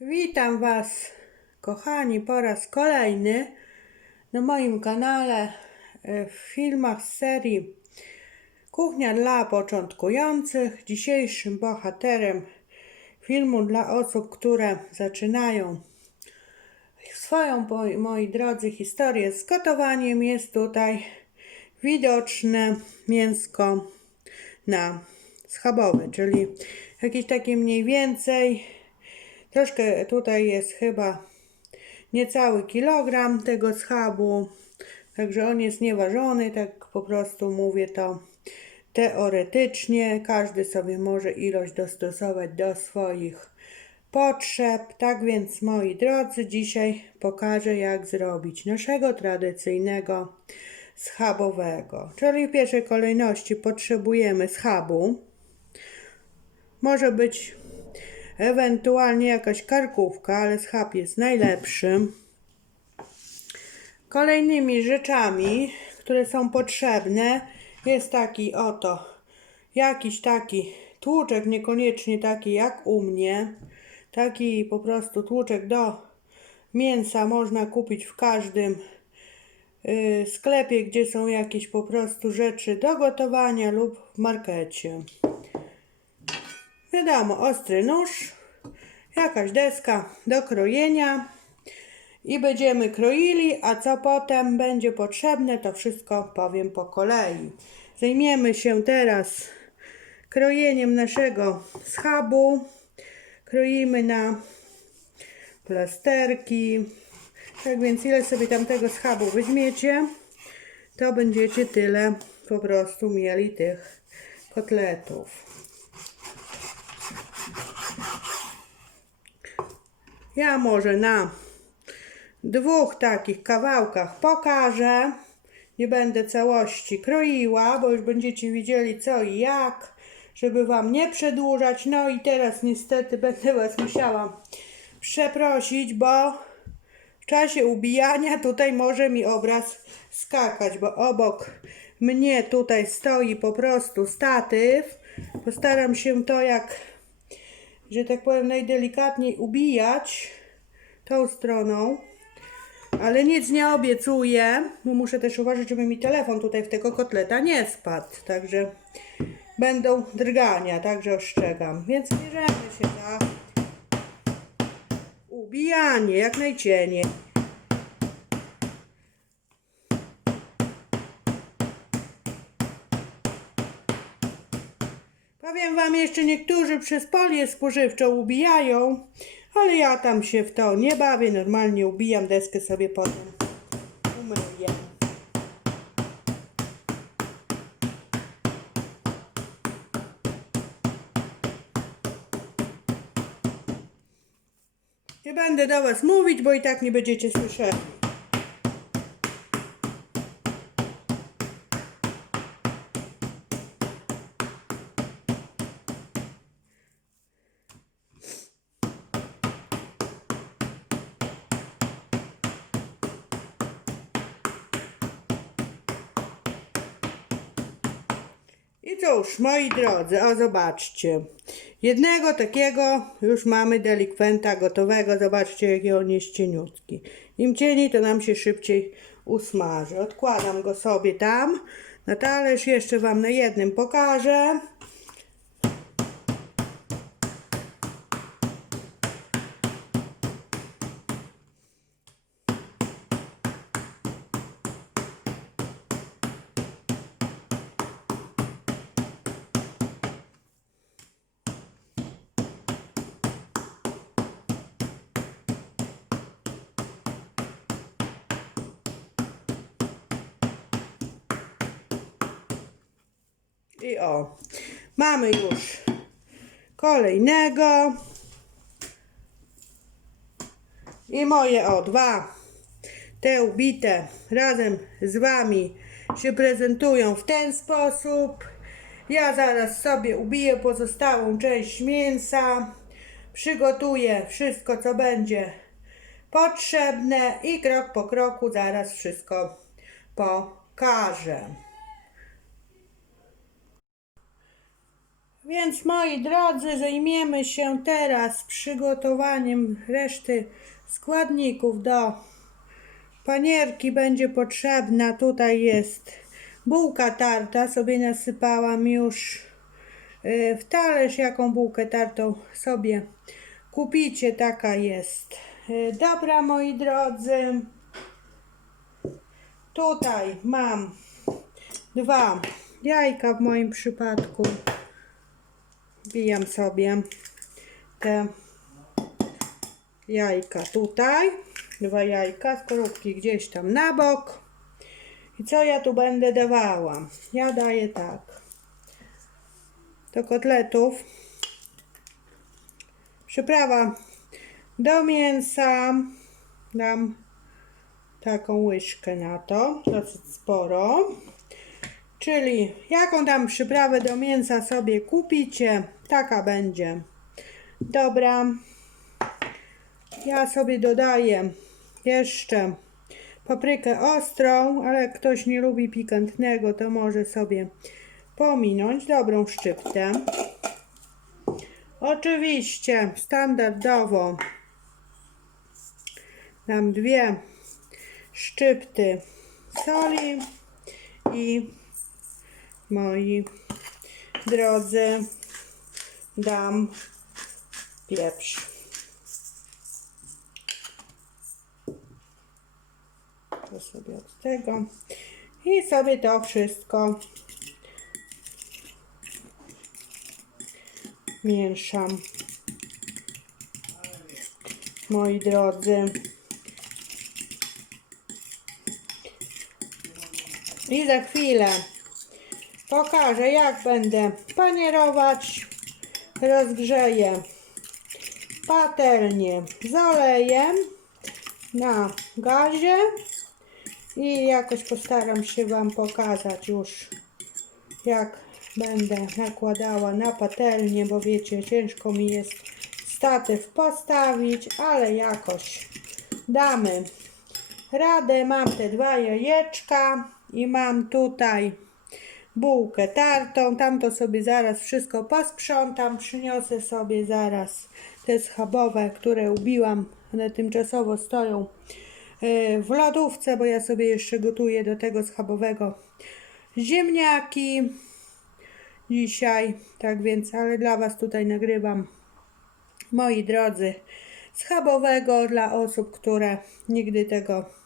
Witam Was, kochani, po raz kolejny na moim kanale e, w filmach z serii Kuchnia dla początkujących. Dzisiejszym bohaterem filmu dla osób, które zaczynają swoją, moi- drodzy, historię z gotowaniem jest tutaj widoczne mięsko na schabowe, czyli jakieś takie mniej więcej Troszkę tutaj jest chyba niecały kilogram tego schabu, także on jest nieważony, tak po prostu mówię to teoretycznie. Każdy sobie może ilość dostosować do swoich potrzeb. Tak więc, moi drodzy, dzisiaj pokażę, jak zrobić naszego tradycyjnego schabowego. Czyli w pierwszej kolejności potrzebujemy schabu. Może być ewentualnie jakaś karkówka, ale schab jest najlepszy. Kolejnymi rzeczami, które są potrzebne, jest taki oto jakiś taki tłuczek, niekoniecznie taki jak u mnie. Taki po prostu tłuczek do mięsa można kupić w każdym y, sklepie, gdzie są jakieś po prostu rzeczy do gotowania lub w markecie. Wiadomo, ostry nóż, jakaś deska do krojenia i będziemy kroili, a co potem będzie potrzebne, to wszystko powiem po kolei. Zajmiemy się teraz krojeniem naszego schabu. Kroimy na plasterki. Tak więc ile sobie tam tego schabu weźmiecie, to będziecie tyle po prostu mieli tych kotletów. Ja może na dwóch takich kawałkach pokażę. Nie będę całości kroiła, bo już będziecie widzieli co i jak, żeby Wam nie przedłużać. No i teraz niestety będę Was musiała przeprosić, bo w czasie ubijania tutaj może mi obraz skakać, bo obok mnie tutaj stoi po prostu statyw. Postaram się to jak że tak powiem, najdelikatniej ubijać tą stroną. Ale nic nie obiecuję, bo muszę też uważać, żeby mi telefon tutaj w tego kotleta nie spadł. Także będą drgania, także ostrzegam. Więc bierzemy się za ubijanie jak najcieniej. Powiem Wam jeszcze, niektórzy przez folię spożywczą ubijają, ale ja tam się w to nie bawię, normalnie ubijam deskę sobie potem. Umyję. Nie będę do Was mówić, bo i tak nie będziecie słyszeli. I cóż, moi drodzy, o zobaczcie. Jednego takiego już mamy delikwenta gotowego. Zobaczcie, jaki on jest cieniutki. Im cieni, to nam się szybciej usmaży. Odkładam go sobie tam na talerz. Jeszcze Wam na jednym pokażę. I o, mamy już kolejnego. I moje o dwa, te ubite razem z Wami się prezentują w ten sposób. Ja zaraz sobie ubiję pozostałą część mięsa. Przygotuję wszystko, co będzie potrzebne i krok po kroku zaraz wszystko pokażę. Więc moi drodzy, zajmiemy się teraz przygotowaniem reszty składników do panierki będzie potrzebna. Tutaj jest bułka tarta, sobie nasypałam już y, w talerz, jaką bułkę tartą sobie kupicie, taka jest. Y, Dobra, moi drodzy, tutaj mam dwa jajka w moim przypadku. Wbijam sobie te jajka tutaj, dwa jajka, skorupki gdzieś tam na bok. I co ja tu będę dawała? Ja daję tak. Do kotletów przyprawa do mięsa dam taką łyżkę na to, dosyć sporo. Czyli jaką tam przyprawę do mięsa sobie kupicie, taka będzie dobra. Ja sobie dodaję jeszcze paprykę ostrą, ale ktoś nie lubi pikantnego, to może sobie pominąć dobrą szczyptę. Oczywiście standardowo dam dwie szczypty soli i moi drodzy dam pieprz. To sobie od tego i sobie to wszystko mieszam. Moi drodzy. I za chwilę pokażę jak będę panierować. Rozgrzeję patelnię z olejem na gazie i jakoś postaram się Wam pokazać już jak będę nakładała na patelnię, bo wiecie, ciężko mi jest statyw postawić, ale jakoś damy radę. Mam te dwa jajeczka i mam tutaj bułkę tartą. Tam to sobie zaraz wszystko posprzątam. Przyniosę sobie zaraz te schabowe, które ubiłam. One tymczasowo stoją yy, w lodówce, bo ja sobie jeszcze gotuję do tego schabowego ziemniaki dzisiaj. Tak więc, ale dla Was tutaj nagrywam, moi drodzy, schabowego dla osób, które nigdy tego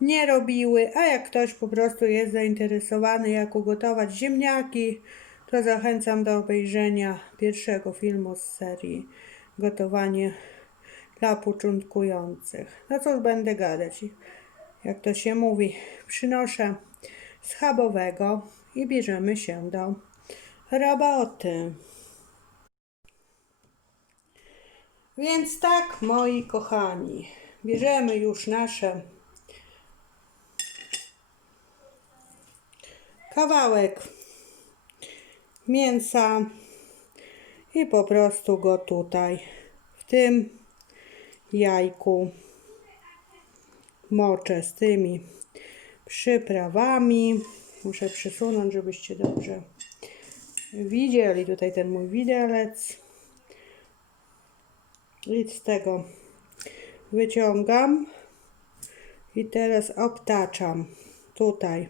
nie robiły, a jak ktoś po prostu jest zainteresowany, jak ugotować ziemniaki, to zachęcam do obejrzenia pierwszego filmu z serii Gotowanie dla początkujących. No cóż będę gadać, jak to się mówi, przynoszę schabowego i bierzemy się do roboty. Więc tak, moi kochani, bierzemy już nasze kawałek mięsa i po prostu go tutaj w tym jajku moczę z tymi przyprawami. Muszę przesunąć, żebyście dobrze widzieli tutaj ten mój widelec. I z tego wyciągam i teraz obtaczam tutaj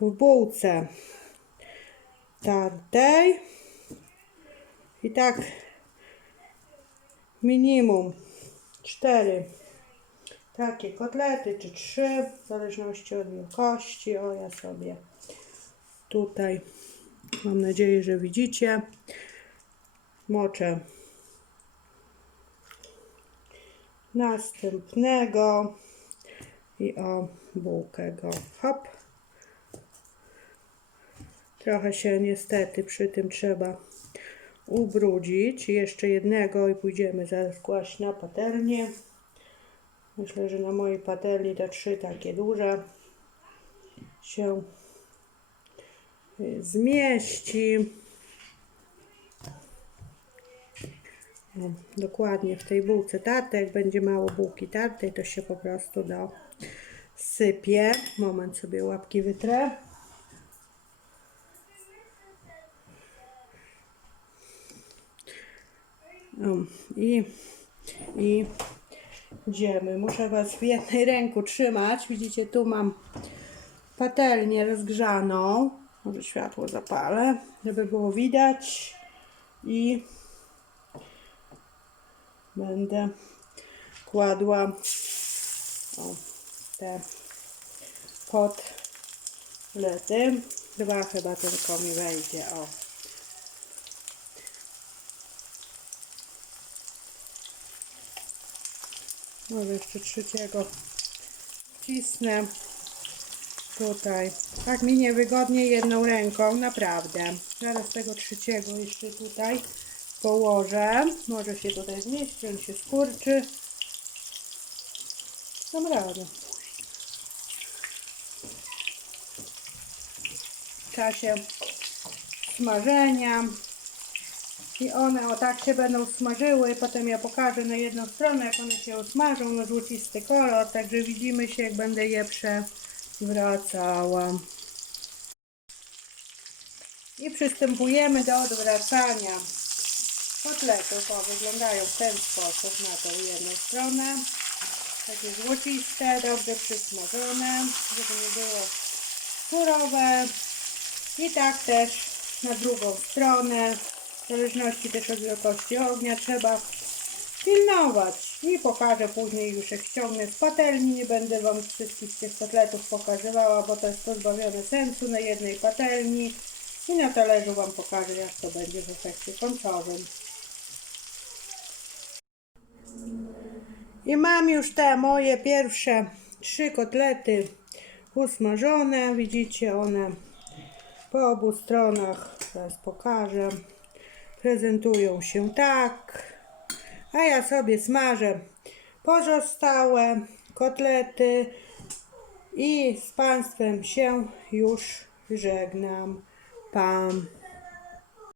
w bułce tartej i tak minimum cztery takie kotlety, czy trzy, w zależności od wielkości. O, ja sobie tutaj, mam nadzieję, że widzicie, moczę następnego i o bułkę go hop. Trochę się niestety przy tym trzeba ubrudzić. Jeszcze jednego i pójdziemy zaraz kłaść na patelnię. Myślę, że na mojej patelni to trzy takie duże się y, zmieści. No, dokładnie w tej bułce tartej, jak będzie mało bułki tartej, to się po prostu dosypie. Moment sobie łapki wytrę. O, I, I idziemy. Muszę Was w jednej ręku trzymać. Widzicie, tu mam patelnię rozgrzaną. Może światło zapalę, żeby było widać. I będę kładła o, te kotlety. Dwa chyba tylko mi wejdzie. O. Może jeszcze trzeciego wcisnę tutaj. Tak mi niewygodnie jedną ręką, naprawdę. Zaraz tego trzeciego jeszcze tutaj położę. Może się tutaj zmieści, on się skurczy. Dam radę. W czasie smażenia. I one o tak się będą smażyły. Potem ja pokażę na jedną stronę, jak one się usmażą na złocisty kolor. Także widzimy się, jak będę je przewracała. I przystępujemy do odwracania kotletów. O, wyglądają w ten sposób na tą jedną stronę. Takie złociste, dobrze przysmażone, żeby nie było surowe. I tak też na drugą stronę. W zależności też od wielkości ognia trzeba pilnować. I pokażę później już jak ściągnę z patelni. Nie będę Wam wszystkich tych kotletów pokazywała, bo to jest pozbawione sensu na jednej patelni. I na talerzu Wam pokażę jak to będzie w efekcie końcowym. I mam już te moje pierwsze trzy kotlety usmażone. Widzicie one po obu stronach. Teraz pokażę. Prezentują się tak. A ja sobie smażę pozostałe kotlety i z Państwem się już żegnam. Pam.